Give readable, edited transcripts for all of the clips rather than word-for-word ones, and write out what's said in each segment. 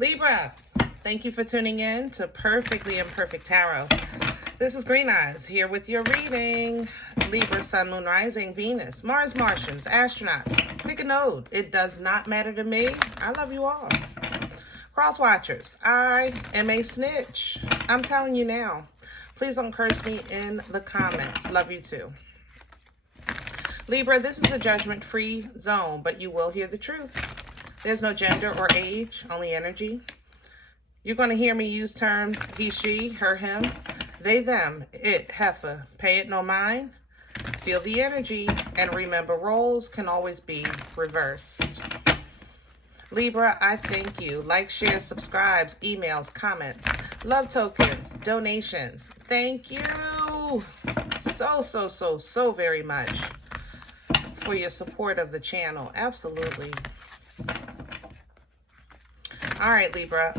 Libra, thank you for tuning in to Perfectly Imperfect Tarot. This is Green Eyes here with your reading. Libra, Sun, Moon, Rising, Venus, Mars, Martians, astronauts. Pick a node. It does not matter to me. I love you all. Cross watchers, I am a snitch. I'm telling you now. Please don't curse me in the comments. Love you too. Libra, this is a judgment-free zone, but you will hear the truth. There's no gender or age, only energy. You're going to hear me use terms he, she, her, him, they, them, it, heifer, pay it no mind. Feel the energy, and remember, roles can always be reversed. Libra, I thank you. Like, share, subscribes, emails, comments, love tokens, donations. Thank you so very much for your support of the channel. Absolutely. All right, Libra,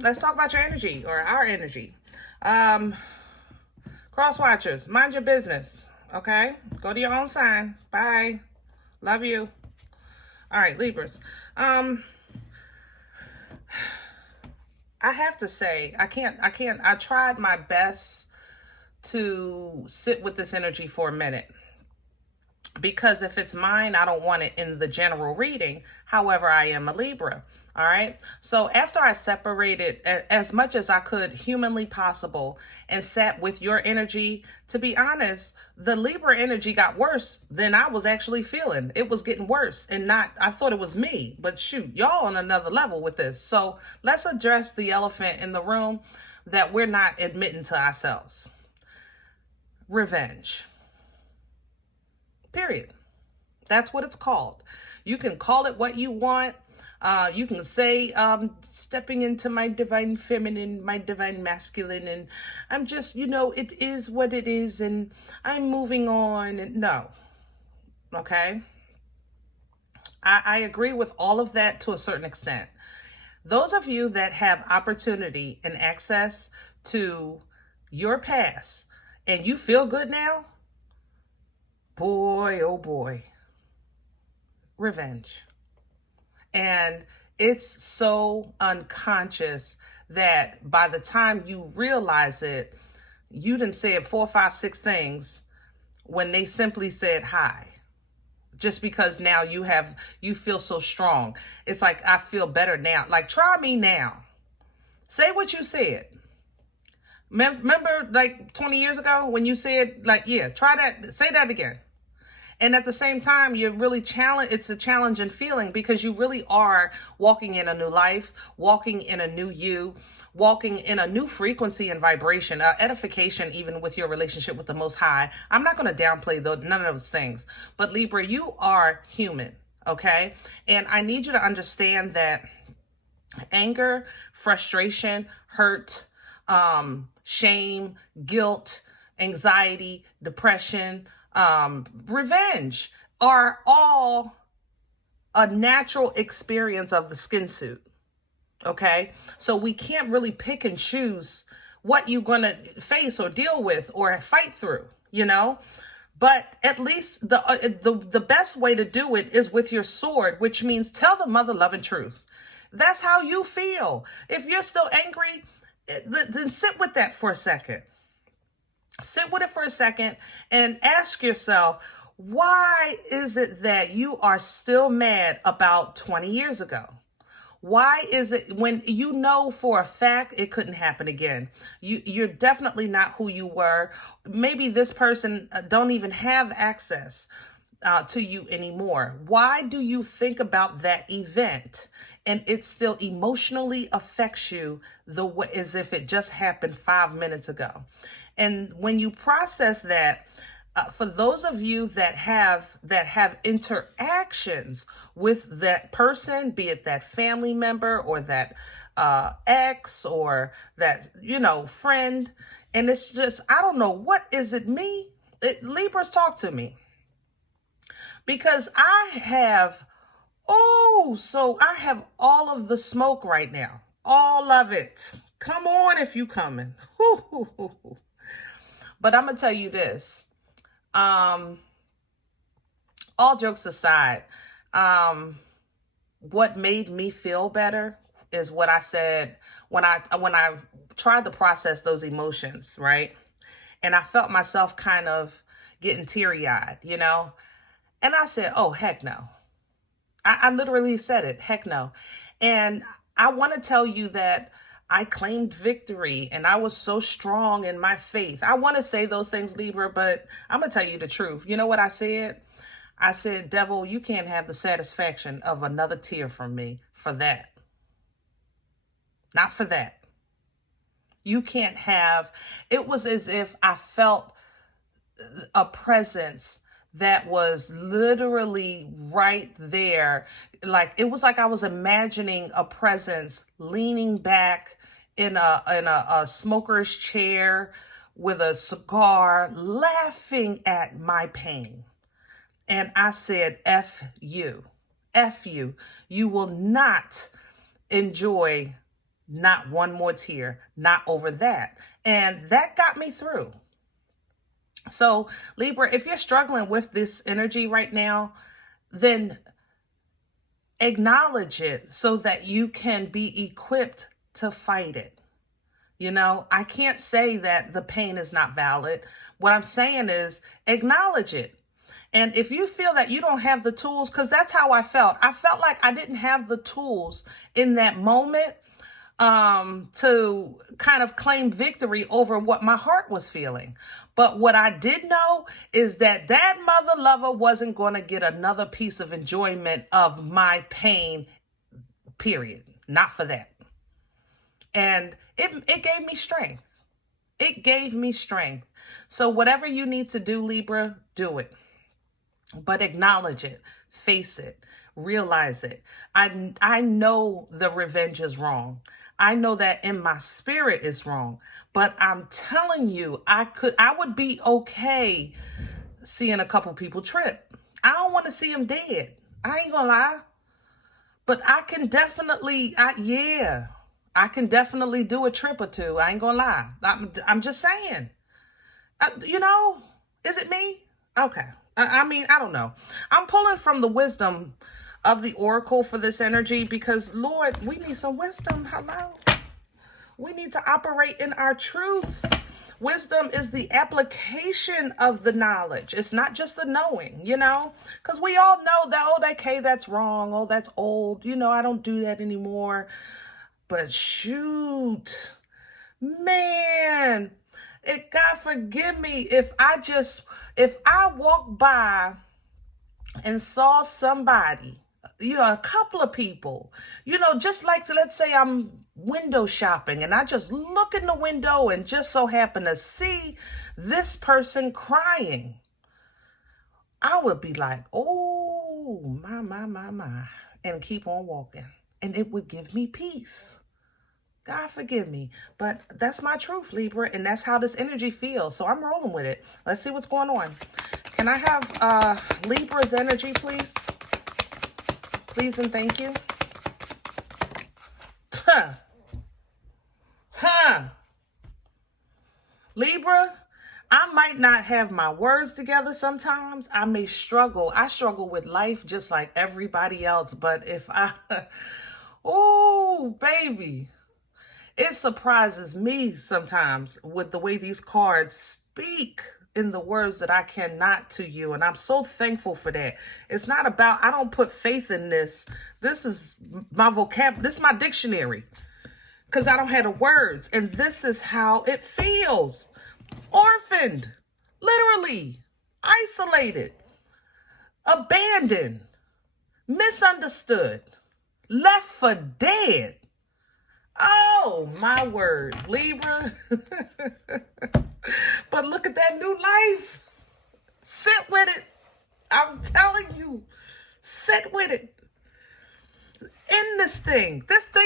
let's talk about your energy, or our energy. Cross watchers, mind your business, okay? Go to your own sign. Bye. Love you. All right, Libras. I have to say, I tried my best to sit with this energy for a minute. Because if it's mine, I don't want it in the general reading. However, I am a Libra. All right. So after I separated as much as I could humanly possible and sat with your energy, to be honest, the Libra energy got worse than I was actually feeling. It was getting worse, and I thought it was me, but shoot, y'all on another level with this. So let's address the elephant in the room that we're not admitting to ourselves. Revenge. Period. That's what it's called. You can call it what you want. You can say, stepping into my divine feminine, my divine masculine, and I'm just, it is what it is, and I'm moving on. And no. Okay? I agree with all of that to a certain extent. Those of you that have opportunity and access to your past and you feel good now, boy, oh boy, revenge. And it's so unconscious that by the time you realize it, you didn't say it 4, 5, 6 things when they simply said hi. Just because now you feel so strong. It's like, I feel better now. Like, try me now. Say what you said. Remember like 20 years ago when you said, like, yeah, try that, say that again. And at the same time, you're really it's a challenging feeling because you really are walking in a new life, walking in a new you, walking in a new frequency and vibration, edification, even with your relationship with the Most High. I'm not going to downplay none of those things. But Libra, you are human, okay? And I need you to understand that anger, frustration, hurt, shame, guilt, anxiety, depression, revenge are all a natural experience of the skin suit. Okay. So we can't really pick and choose what you're going to face or deal with or fight through, but at least the best way to do it is with your sword, which means tell the mother loving truth. That's how you feel. If you're still angry, then sit with that for a second. Sit with it for a second and ask yourself, why is it that you are still mad about 20 years ago? Why is it when you know for a fact it couldn't happen again? You're definitely not who you were. Maybe this person don't even have access to you anymore. Why do you think about that event and it still emotionally affects you the way as if it just happened 5 minutes ago? And when you process that, for those of you that have interactions with that person, be it that family member or that ex or that, friend, and it's just, I don't know, what is it me? Libras, talk to me. Because I have all of the smoke right now. All of it. Come on if you coming. But I'm going to tell you this. All jokes aside, what made me feel better is what I said when I tried to process those emotions, right? And I felt myself kind of getting teary-eyed, you know? And I said, oh, heck no. I literally said it, heck no. And I want to tell you that I claimed victory and I was so strong in my faith. I want to say those things, Libra, but I'm going to tell you the truth. You know what I said? I said, devil, you can't have the satisfaction of another tear from me for that. Not for that. You can't have, it was as if I felt a presence that was literally right there. Like, it was like I was imagining a presence leaning back in a smoker's chair with a cigar, laughing at my pain. And I said, F you. F you. You will not enjoy not one more tear, not over that. And that got me through. So, Libra, if you're struggling with this energy right now, then acknowledge it so that you can be equipped to fight it. You know, I can't say that the pain is not valid. What I'm saying is acknowledge it. And if you feel that you don't have the tools, because that's how I felt. I felt like I didn't have the tools in that moment to kind of claim victory over what my heart was feeling. But what I did know is that that mother lover wasn't going to get another piece of enjoyment of my pain, period. Not for that. And it gave me strength. It gave me strength. So whatever you need to do, Libra, do it. But acknowledge it, face it, realize it. I know the revenge is wrong. I know that in my spirit it's wrong, but I'm telling you, I would be okay seeing a couple people trip. I don't want to see them dead. I ain't gonna lie, but I can definitely, I can definitely do a trip or two. I ain't gonna lie. I'm just saying, you know, is it me? Okay. I mean, I don't know. I'm pulling from the wisdom of the oracle for this energy because, Lord, we need some wisdom. Hello. We need to operate in our truth. Wisdom is the application of the knowledge. It's not just the knowing, you know, because we all know that, oh, okay, that's wrong. Oh, that's old. You know, I don't do that anymore. But shoot, man, God forgive me if I walked by and saw somebody, you know, a couple of people, you know, just like, let's say I'm window shopping and I just look in the window and just so happen to see this person crying, I would be like, oh, my, and keep on walking. And it would give me peace. God forgive me, but that's my truth, Libra, and that's how this energy feels. So I'm rolling with it. Let's see what's going on. Can I have Libra's energy, please? Please and thank you. Libra, I might not have my words together sometimes. I may struggle. I struggle with life just like everybody else. But if oh, baby. It surprises me sometimes with the way these cards speak in the words that I cannot to you. And I'm so thankful for that. It's not about, I don't put faith in this. This is my this is my dictionary. Because I don't have the words. And this is how it feels. Orphaned. Literally. Isolated. Abandoned. Misunderstood. Left for dead. Oh, my word, Libra. But look at that new life. Sit with it. I'm telling you, sit with it. In this thing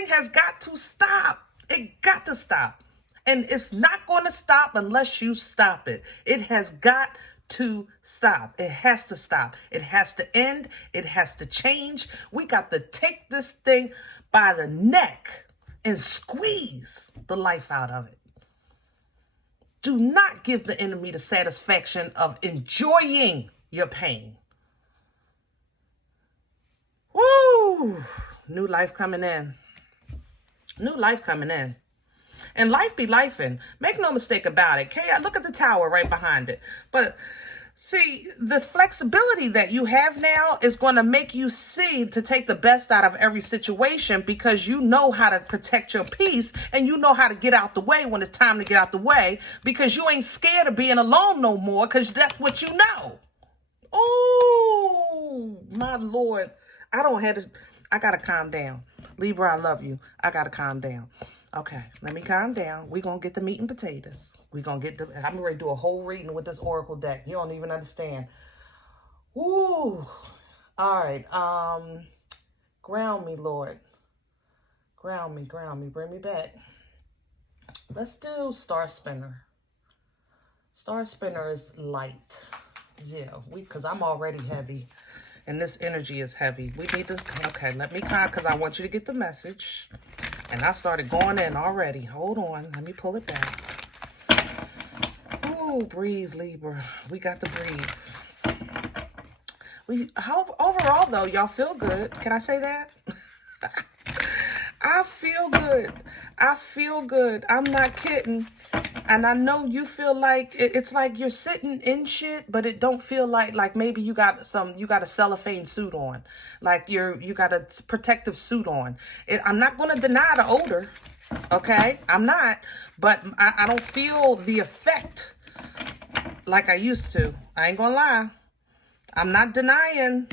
has got to stop. It got to stop. And it's not going to stop unless you stop it. It has got to stop. It has to stop. It has to end. It has to change. We got to take this thing by the neck and squeeze the life out of it. Do not give the enemy the satisfaction of enjoying your pain. Woo! New life coming in. New life coming in. And life be lifing. Make no mistake about it. Okay, look at the tower right behind it. But see, the flexibility that you have now is going to make you see to take the best out of every situation, because you know how to protect your peace and you know how to get out the way when it's time to get out the way, because you ain't scared of being alone no more, because that's what you know. Oh, my Lord. I got to calm down. Libra, I love you. I got to calm down. Okay, let me calm down. We're going to get the meat and potatoes. I'm ready to do a whole reading with this oracle deck. You don't even understand. Woo. All right. Ground me, Lord. Ground me. Bring me back. Let's do Star Spinner. Star Spinner is light. Yeah, because I'm already heavy. And this energy is heavy. We need to, okay, let me calm, because I want you to get the message. And I started going in already. Hold on. Let me pull it back. Ooh, breathe, Libra. We got to breathe. Overall, though, y'all feel good. Can I say that? I feel good. I feel good. I'm not kidding. And I know you feel like it's like you're sitting in shit, but it don't feel like maybe you got a cellophane suit on, like you got a protective suit on. I'm not going to deny the odor, okay? I'm not, but I don't feel the effect like I used to. I ain't gonna lie. I'm not denying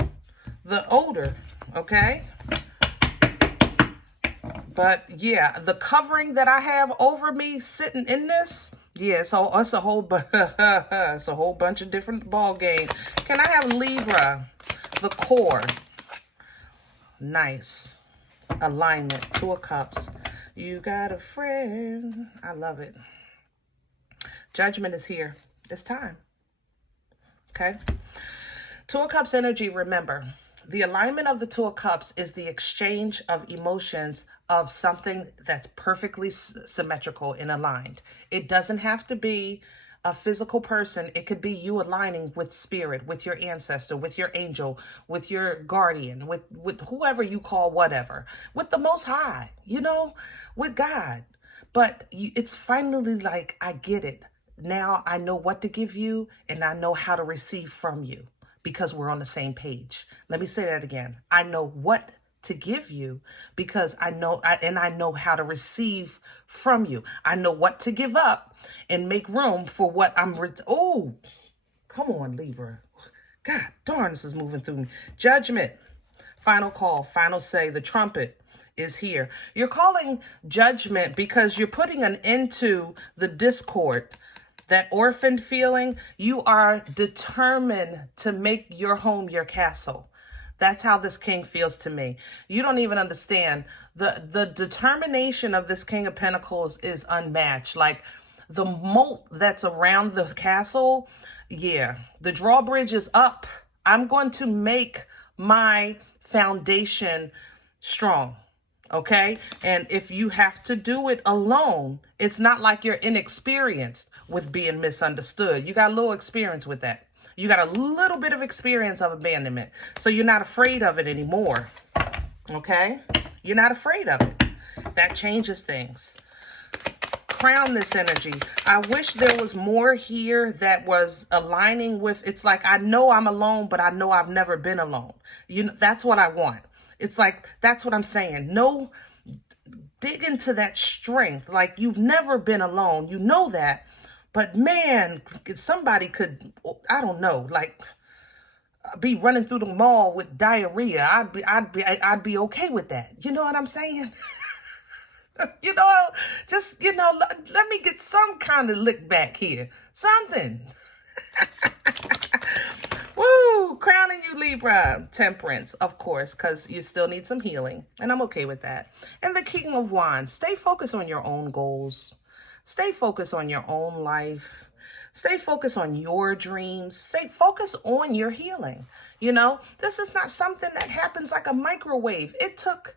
the odor, okay? But yeah, the covering that I have over me sitting in this, yeah, so it's a whole bunch of different ball games. Can I have Libra, the core? Nice. Alignment, Two of Cups. You got a friend. I love it. Judgment is here. It's time. Okay. Two of Cups energy, remember. The alignment of the Two of Cups is the exchange of emotions of something that's perfectly symmetrical and aligned. It doesn't have to be a physical person. It could be you aligning with spirit, with your ancestor, with your angel, with your guardian, with whoever you call whatever, with the Most High, with God. But it's finally like, I get it. Now I know what to give you and I know how to receive from you, because we're on the same page. Let me say that again. I know what to give you because I know how to receive from you. I know what to give up and make room for what I'm. Oh, come on, Libra. God darn, this is moving through me. Judgment. Final call. Final say. The trumpet is here. You're calling judgment because you're putting an end to the discord. That orphan feeling. You are determined to make your home your castle. That's how this king feels to me. You don't even understand. The determination of this King of Pentacles is unmatched. Like the moat that's around the castle, yeah, the drawbridge is up. I'm going to make my foundation strong. Okay. And if you have to do it alone, it's not like you're inexperienced with being misunderstood. You got a little experience with that. You got a little bit of experience of abandonment. So you're not afraid of it anymore. Okay. You're not afraid of it. That changes things. Crown this energy. I wish there was more here that was aligning with, it's like, I know I'm alone, but I know I've never been alone. That's what I want. It's like, that's what I'm saying. No, dig into that strength. Like you've never been alone. You know that. But man, somebody could, I don't know, like be running through the mall with diarrhea. I'd be okay with that. You know what I'm saying? Let me get some kind of lick back here. Something. Woo, crowning you, Libra. Temperance, of course, because you still need some healing. And I'm okay with that. And the King of Wands, stay focused on your own goals. Stay focused on your own life. Stay focused on your dreams. Stay focused on your healing. This is not something that happens like a microwave. It took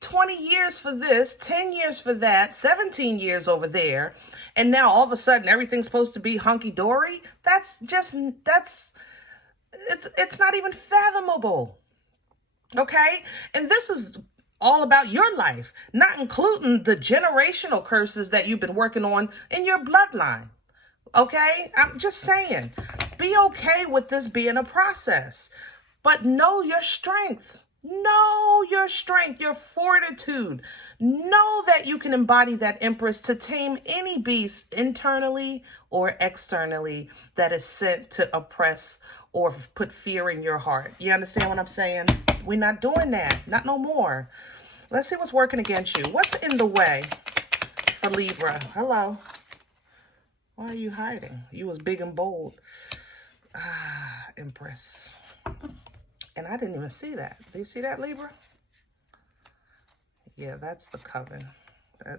20 years for this, 10 years for that, 17 years over there. And now all of a sudden everything's supposed to be hunky-dory. It's not even fathomable. Okay? And this is all about your life, not including the generational curses that you've been working on in your bloodline. Okay? I'm just saying, be okay with this being a process, but know your strength. Know your strength, your fortitude. Know that you can embody that Empress to tame any beast internally or externally that is sent to oppress or put fear in your heart. You understand what I'm saying? We're not doing that. Not no more. Let's see what's working against you. What's in the way for Libra? Hello. Why are you hiding? You was big and bold. Empress. And I didn't even see that. Do you see that, Libra? Yeah, that's the coven.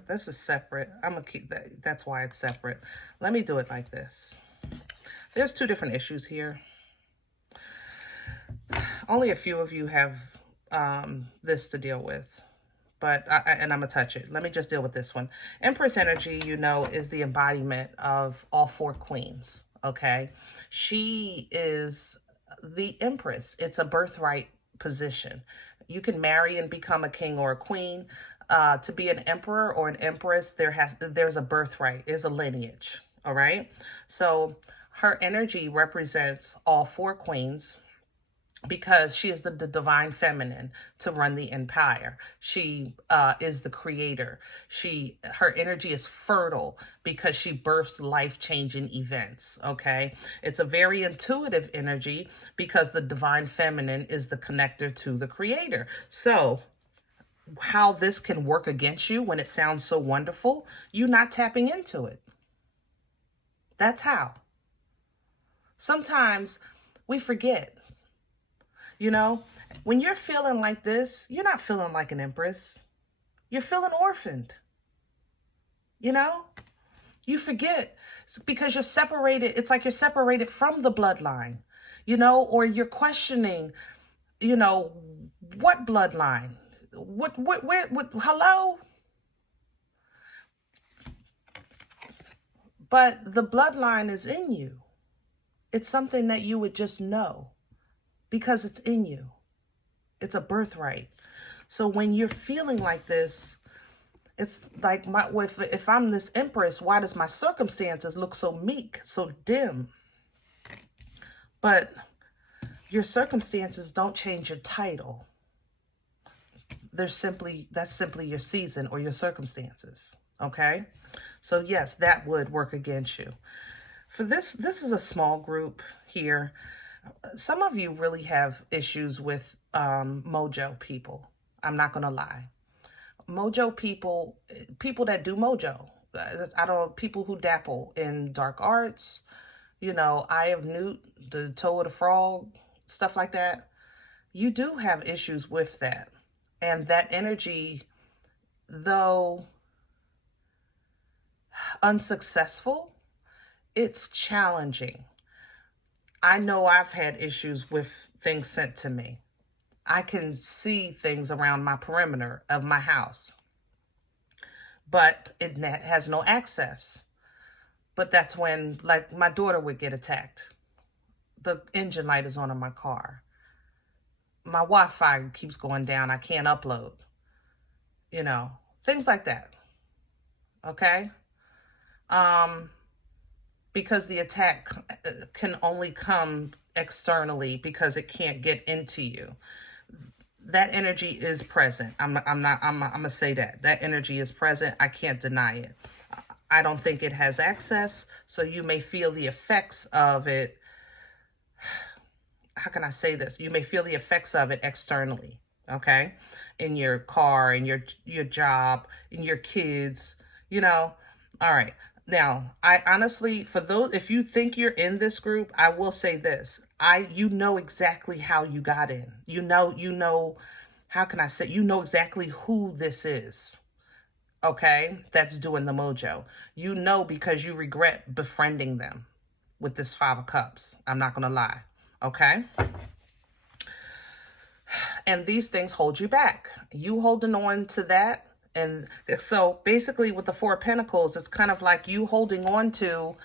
This is separate. I'm going to keep that. That's why it's separate. Let me do it like this. There's two different issues here. Only a few of you have this to deal with. But I'm going to touch it. Let me just deal with this one. Empress energy, you know, is the embodiment of all four queens, okay? She is the Empress. It's a birthright position. You can marry and become a king or a queen. To be an emperor or an empress, there's a birthright. There's a lineage, all right? So her energy represents all four queens, because she is the divine feminine to run the empire. She is the creator. Her energy is fertile because she births life-changing events, okay? It's a very intuitive energy because the divine feminine is the connector to the creator. So how this can work against you when it sounds so wonderful, you're not tapping into it. That's how. Sometimes we forget. You know, when you're feeling like this, you're not feeling like an empress. You're feeling orphaned. You know, you forget. It's because you're separated. It's like you're separated from the bloodline, you know, or you're questioning, you know, what bloodline? What, hello? But the bloodline is in you. It's something that you would just know. Because it's in you. It's a birthright. So when you're feeling like this, it's like if I'm this empress, why does my circumstances look so meek, so dim? But your circumstances don't change your title. That's simply your season or your circumstances. Okay? So yes, that would work against you. For this is a small group here. Some of you really have issues with mojo people. I'm not going to lie. Mojo people that do mojo. People who dabble in dark arts, you know, Eye of Newt, the Toe of the Frog, stuff like that. You do have issues with that. And that energy, though unsuccessful, it's challenging. I know I've had issues with things sent to me. I can see things around my perimeter of my house, but it has no access. But that's when, like, my daughter would get attacked. The engine light is on in my car. My Wi-Fi keeps going down. I can't upload. You know, things like that. Okay? Because the attack can only come externally because it can't get into you. That energy is present. I'm gonna say that energy is present. I can't deny it. I don't think it has access. So you may feel the effects of it. How can I say this? You may feel the effects of it externally. Okay. In your car, in your job, in your kids, you know, all right. Now, I honestly, for those, if you think you're in this group, I will say this. You know exactly how you got in. You know, how can I say, you know exactly who this is. Okay? That's doing the mojo. You know, because you regret befriending them with this 5 of Cups. I'm not going to lie. Okay? And these things hold you back. You holding on to that. And so basically with the 4 of Pentacles, it's kind of like you holding on to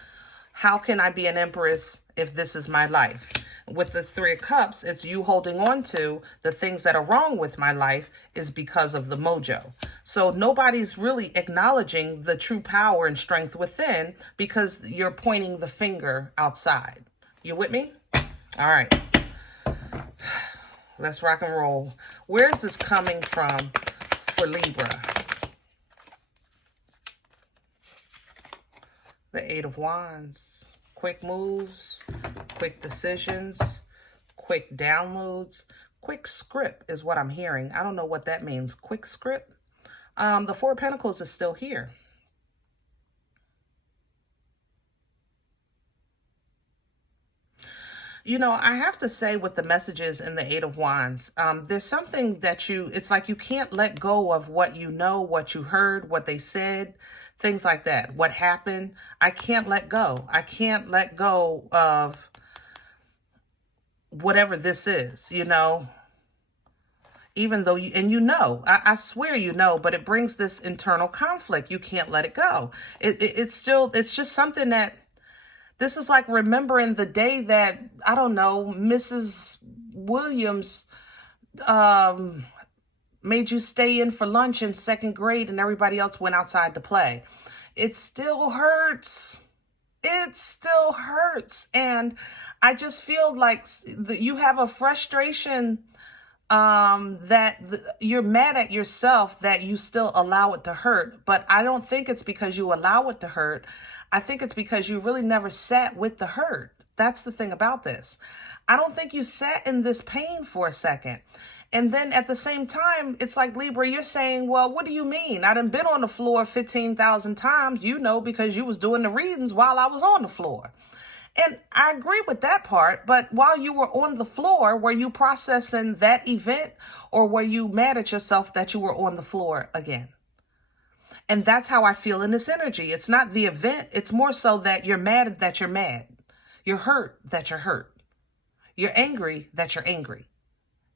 How can I be an empress if this is my life? With the Three of Cups, it's you holding on to the things that are wrong with my life is because of the mojo. So nobody's really acknowledging the true power and strength within because you're pointing the finger outside. You with me? All right. Let's rock and roll. Where is this coming from for Libra? The Eight of Wands. Quick moves, quick decisions, quick downloads, quick script is what I'm hearing. I don't know what that means. Quick script. The Four of Pentacles is still here. You know, I have to say with the messages in the Eight of Wands, there's something that it's like you can't let go of what you know, what you heard, what they said, things like that. What happened, I can't let go. I can't let go of whatever this is, you know, even though I swear you know, but it brings this internal conflict. You can't let it go. It's just something that, this is like remembering the day that, I don't know, Mrs. Williams made you stay in for lunch in second grade and everybody else went outside to play. It still hurts. It still hurts. And I just feel like you have a frustration that you're mad at yourself that you still allow it to hurt. But I don't think it's because you allow it to hurt. I think it's because you really never sat with the hurt. That's the thing about this. I don't think you sat in this pain for a second. And then at the same time, it's like, Libra, you're saying, well, what do you mean? I done been on the floor 15,000 times, you know, because you was doing the readings while I was on the floor. And I agree with that part. But while you were on the floor, were you processing that event, or were you mad at yourself that you were on the floor again? And that's how I feel in this energy. It's not the event. It's more so that you're mad that you're mad. You're hurt that you're hurt. You're angry that you're angry.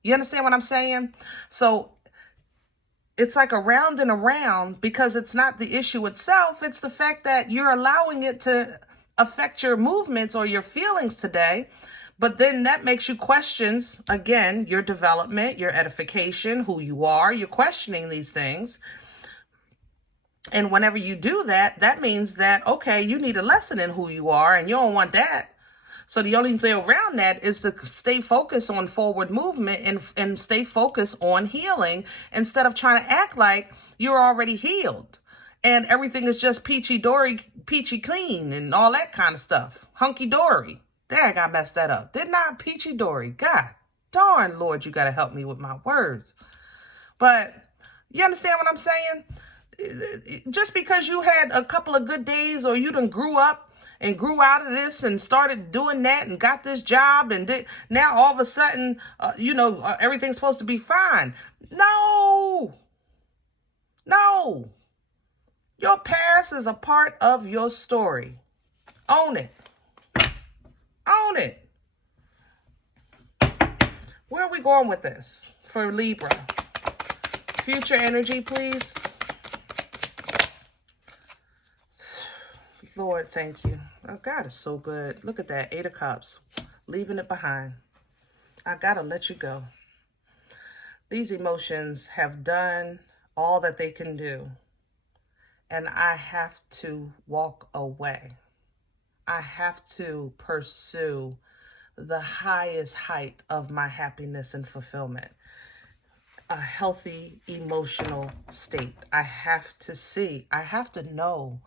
You understand what I'm saying? So it's like around and around, because it's not the issue itself. It's the fact that you're allowing it to affect your movements or your feelings today. But then that makes you question, again, your development, your edification, who you are. You're questioning these things. And whenever you do that, that means that, okay, you need a lesson in who you are, and you don't want that. So the only way around that is to stay focused on forward movement and stay focused on healing, instead of trying to act like you're already healed and everything is just peachy clean and all that kind of stuff. Hunky dory. Dang, I messed that up. Didn't I? Peachy dory. God darn, Lord, you got to help me with my words. But you understand what I'm saying? Just because you had a couple of good days, or you done grew up and grew out of this and started doing that and got this job and now all of a sudden, everything's supposed to be fine. No. Your past is a part of your story. Own it. Own it. Where are we going with this for Libra? Future energy, please. Lord, thank you. Oh, God is so good. Look at that. Eight of Cups. Leaving it behind. I gotta let you go. These emotions have done all that they can do. And I have to walk away. I have to pursue the highest height of my happiness and fulfillment. A healthy emotional state. I have to know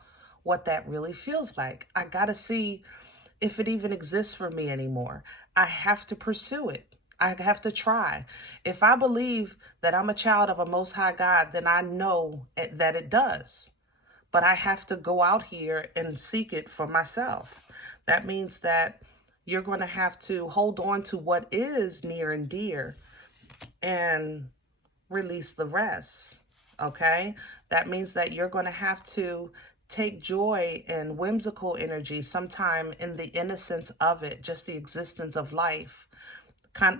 what that really feels like. I gotta see if it even exists for me anymore. I have to pursue it. I have to try. If I believe that I'm a child of a Most High God, then I know that it does. But I have to go out here and seek it for myself. That means that you're going to have to hold on to what is near and dear and release the rest. Okay? That means that you're going to have to take joy in whimsical energy, sometime in the innocence of it, just the existence of life.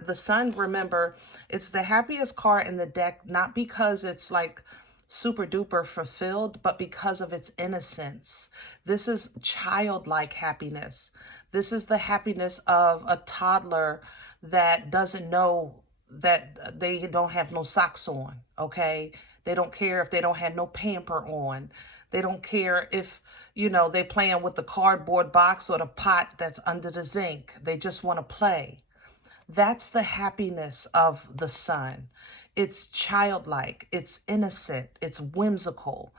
The sun, remember, it's the happiest card in the deck, not because it's like super duper fulfilled, but because of its innocence. This is childlike happiness. This is the happiness of a toddler that doesn't know that they don't have no socks on, okay? They don't care if they don't have no pamper on. They don't care if, they playing with the cardboard box or the pot that's under the zinc. They just want to play. That's the happiness of the sun. It's childlike, it's innocent, it's whimsical,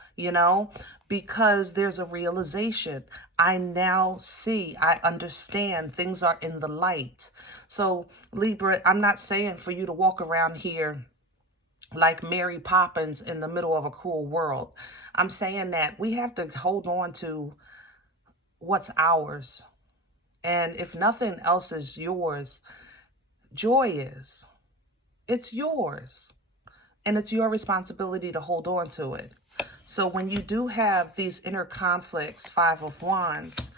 because there's a realization. I now see, I understand, things are in the light. So Libra, I'm not saying for you to walk around here like Mary Poppins in the middle of a cruel world. I'm saying that we have to hold on to what's ours. And if nothing else is yours, joy is. It's yours. And it's your responsibility to hold on to it. So when you do have these inner conflicts, Five of Wands,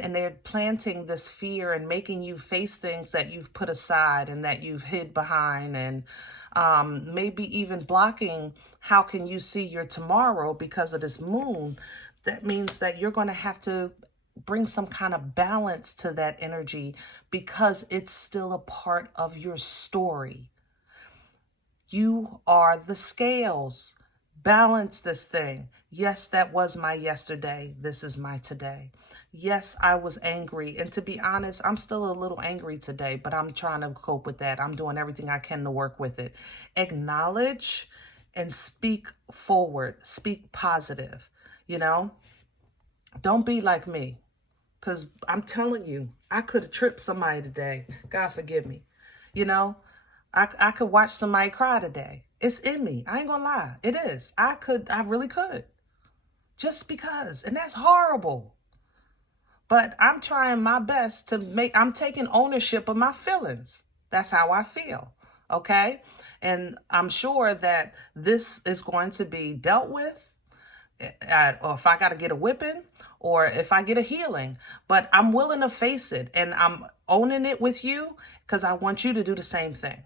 and they're planting this fear and making you face things that you've put aside and that you've hid behind, and maybe even blocking how can you see your tomorrow because of this moon, that means that you're going to have to bring some kind of balance to that energy because it's still a part of your story. You are the scales. Balance this thing. Yes, that was my yesterday. This is my today. Yes, I was angry. And to be honest, I'm still a little angry today, but I'm trying to cope with that. I'm doing everything I can to work with it. Acknowledge and speak forward. Speak positive, Don't be like me. Because I'm telling you, I could have tripped somebody today. God forgive me. I could watch somebody cry today. It's in me. I ain't gonna lie. It is. I really could. Just because. And that's horrible. But I'm trying my best I'm taking ownership of my feelings. That's how I feel. Okay? And I'm sure that this is going to be dealt with, or if I got to get a whipping, or if I get a healing. But I'm willing to face it, and I'm owning it with you because I want you to do the same thing.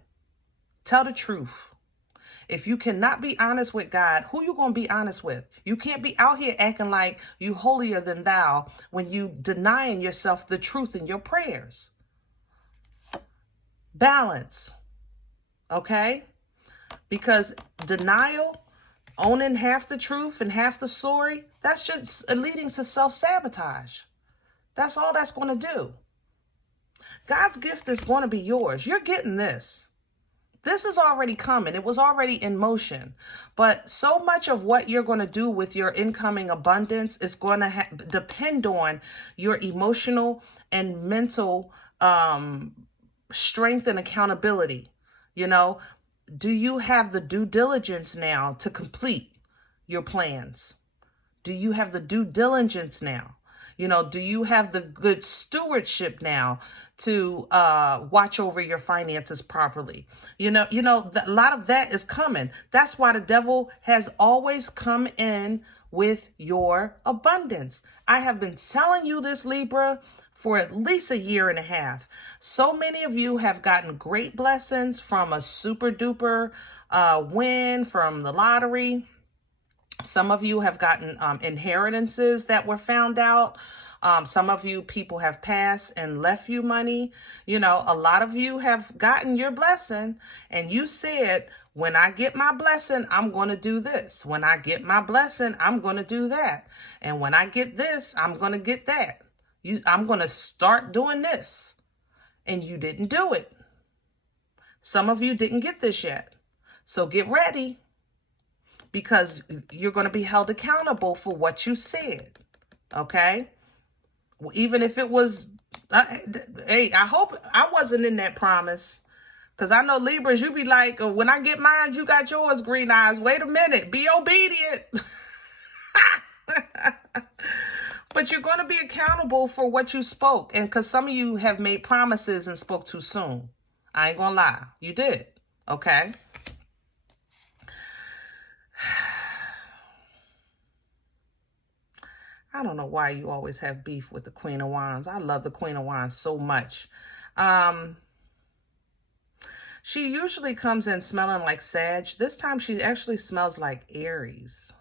Tell the truth. If you cannot be honest with God, who you going to be honest with? You can't be out here acting like you holier than thou when you denying yourself the truth in your prayers. Balance. Okay? Because denial, owning half the truth and half the story, that's just leading to self-sabotage. That's all that's going to do. God's gift is going to be yours. You're getting this. This is already coming. It was already in motion. But so much of what you're going to do with your incoming abundance is going to depend on your emotional and mental strength and accountability. Do you have the due diligence now to complete your plans? Do you have the due diligence now? Do you have the good stewardship now to watch over your finances properly? A lot of that is coming. That's why the devil has always come in with your abundance. I have been telling you this, Libra, for at least 1.5 years. So many of you have gotten great blessings from a super duper win from the lottery. Some of you have gotten inheritances that were found out. Some of you people have passed and left you money. A lot of you have gotten your blessing, and you said, when I get my blessing, I'm going to do this. When I get my blessing, I'm going to do that. And when I get this, I'm going to get that. I'm going to start doing this. And you didn't do it. Some of you didn't get this yet. So get ready, because you're going to be held accountable for what you said. Okay? Even if it was, hey, I hope I wasn't in that promise. Because I know Libras, you be like, when I get mine, you got yours, green eyes. Wait a minute. Be obedient. But you're going to be accountable for what you spoke. And because some of you have made promises and spoke too soon. I ain't going to lie. You did. Okay? I don't know why you always have beef with the Queen of Wands. I love the Queen of Wands so much. She usually comes in smelling like Sag. This time she actually smells like Aries.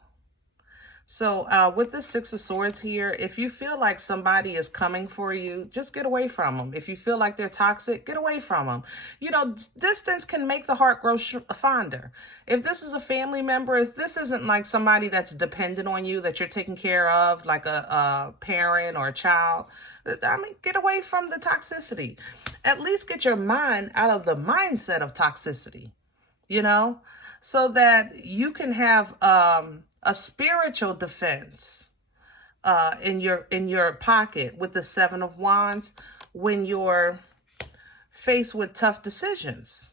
So with the Six of Swords here, if you feel like somebody is coming for you, just get away from them. If you feel like they're toxic, get away from them. You know, distance can make the heart grow fonder. If this is a family member, if this isn't like somebody that's dependent on you, that you're taking care of, like a parent or a child, I mean, get away from the toxicity. At least get your mind out of the mindset of toxicity, you know, so that you can have a spiritual defense in your pocket with the Seven of Wands when you're faced with tough decisions.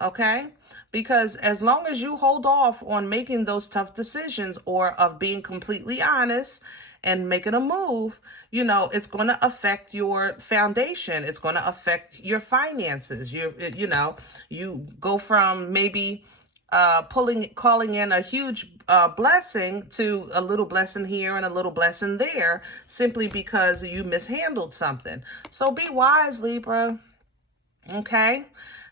Okay? Because as long as you hold off on making those tough decisions or of being completely honest and making a move, you know, it's going to affect your foundation. It's going to affect your finances. You know, you go from maybe calling in a huge blessing to a little blessing here and a little blessing there, simply because you mishandled something. So be wise, Libra. Okay.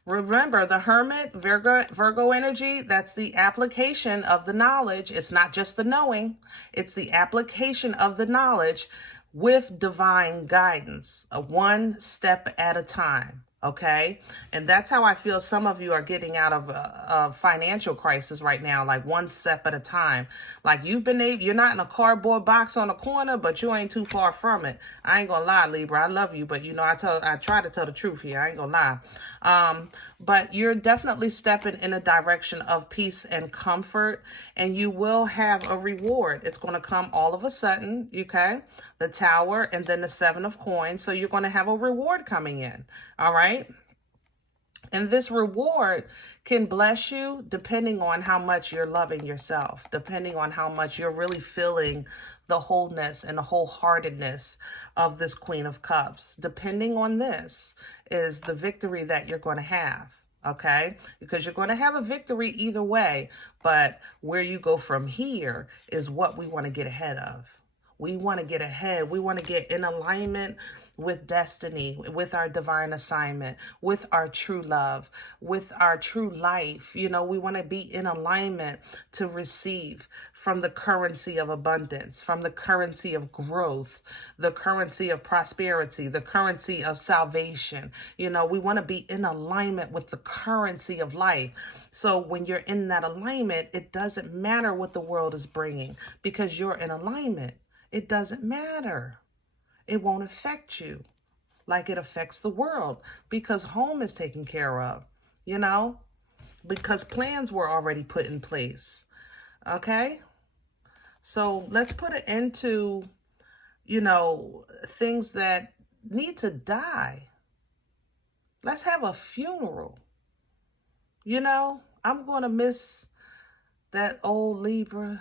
Remember, the Hermit, Virgo energy, that's the application of the knowledge. It's not just the knowing. It's the application of the knowledge with divine guidance, one step at a time. Okay. And that's how I feel some of you are getting out of a financial crisis right now, like one step at a time. Like you're not in a cardboard box on a corner, but you ain't too far from it. I ain't gonna lie, Libra. I love you, but you know, I try to tell the truth here. I ain't gonna lie. But you're definitely stepping in a direction of peace and comfort, and you will have a reward. It's going to come all of a sudden, okay? The Tower and then the Seven of Coins. So you're going to have a reward coming in, all right? And this reward can bless you depending on how much you're loving yourself, depending on how much you're really feeling the wholeness and the wholeheartedness of this Queen of Cups. Depending on this is the victory that you're going to have, okay? Because you're going to have a victory either way, but where you go from here is what we want to get ahead of. We want to get ahead. We want to get in alignment with destiny, with our divine assignment, with our true love, with our true life. You know, we want to be in alignment to receive from the currency of abundance, from the currency of growth, the currency of prosperity, the currency of salvation. You know, we want to be in alignment with the currency of life. So when you're in that alignment, it doesn't matter what the world is bringing because you're in alignment. It doesn't matter. It won't affect you like it affects the world because home is taken care of, you know, because plans were already put in place. Okay. So let's put it into, you know, things that need to die. Let's have a funeral. You know, I'm going to miss that old Libra.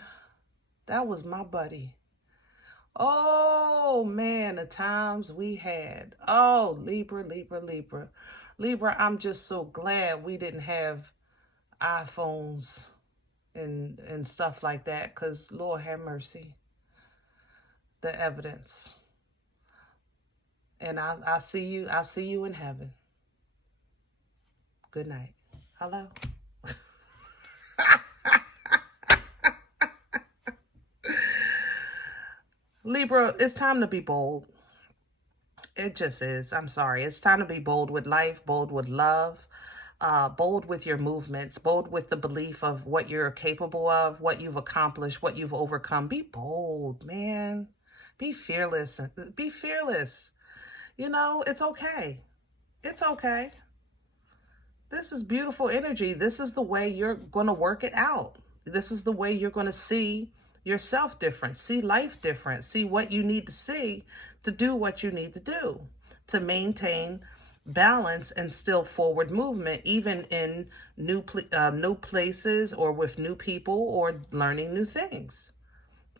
That was my buddy. Oh, man, the times we had. Oh, Libra, Libra, Libra. Libra, I'm just so glad we didn't have iPhones and stuff like that because, Lord have mercy, the evidence. And I'll see you in heaven. Good night. Hello. Libra, it's time to be bold. It just is. I'm sorry. It's time to be bold with life, bold with love, bold with your movements, bold with the belief of what you're capable of, what you've accomplished, what you've overcome. Be bold, man. Be fearless. Be fearless. You know, it's okay. It's okay. This is beautiful energy. This is the way you're going to work it out. This is the way you're going to see yourself different, see life different, see what you need to see to do what you need to do to maintain balance and still forward movement, even in new places or with new people or learning new things,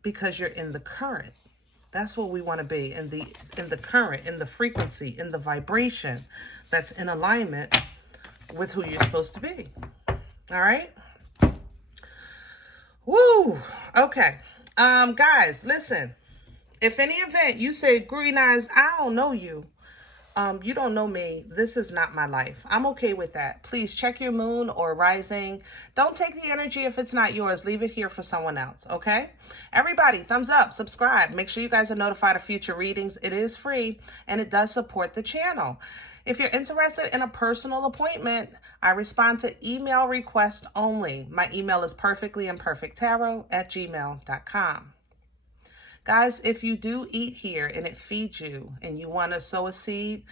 because you're in the current. That's what we want to be, in the current, in the frequency, in the vibration that's in alignment with who you're supposed to be. All right. Woo. Okay. Guys, listen. If any event you say, Green Eyes, I don't know you, You don't know me. This is not my life. I'm okay with that. Please check your moon or rising. Don't take the energy if it's not yours. Leave it here for someone else, okay? Everybody, thumbs up, subscribe. Make sure you guys are notified of future readings. It is free, and it does support the channel. If you're interested in a personal appointment, I respond to email requests only. My email is perfectlyimperfecttarot@gmail.com. Guys, if you do eat here and it feeds you and you want to sow a seed,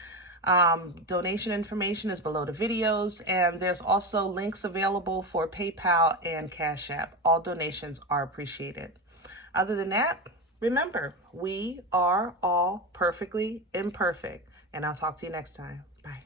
donation information is below the videos, and there's also links available for PayPal and CashApp. All donations are appreciated. Other than that, remember, we are all perfectly imperfect, and I'll talk to you next time. Bye.